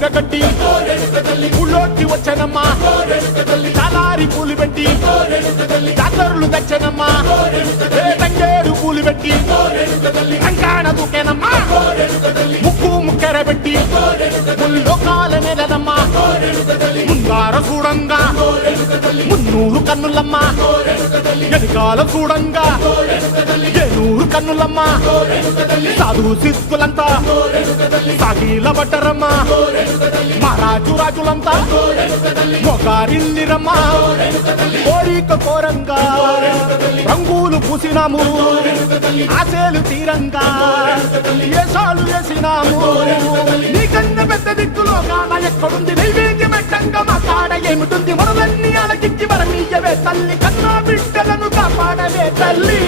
చీరగట్టి ఊళ్ళోకి వచ్చనమ్మా చాలారి పూలు పెట్టి జాతరులు తెచ్చనమ్మా తంగేడు పూలు పెట్టి కంకాణ దూకేనమ్మా ముక్కు ముక్కెర పెట్టి ముల్లోకాల నెలనమ్మా ముందార చూడంగా మున్నూరు కన్నులమ్మా ఎనకాల చూడంగా ఏనూరు కన్నులమ్మా సాధు సిద్ధులంతా సాగిల బట్టరమ్మా మహారాజు రాజులంతా మొగారిల్లిరమ్మా కోరిక కోరంగా రంగులు పూసినాము ఆశలు తీరంగా ఏసాలు వేసినాము నీకన్నా పెద్ద దిక్కులో కాన ఎక్కడుంది నైవేద్యం పెట్టంగా మా కాడ ఏమిటుంది మనలన్నీ అలకిచ్చి వరమీయవే తల్లి కన్నా బిడ్డలను కాపాడవే తల్లి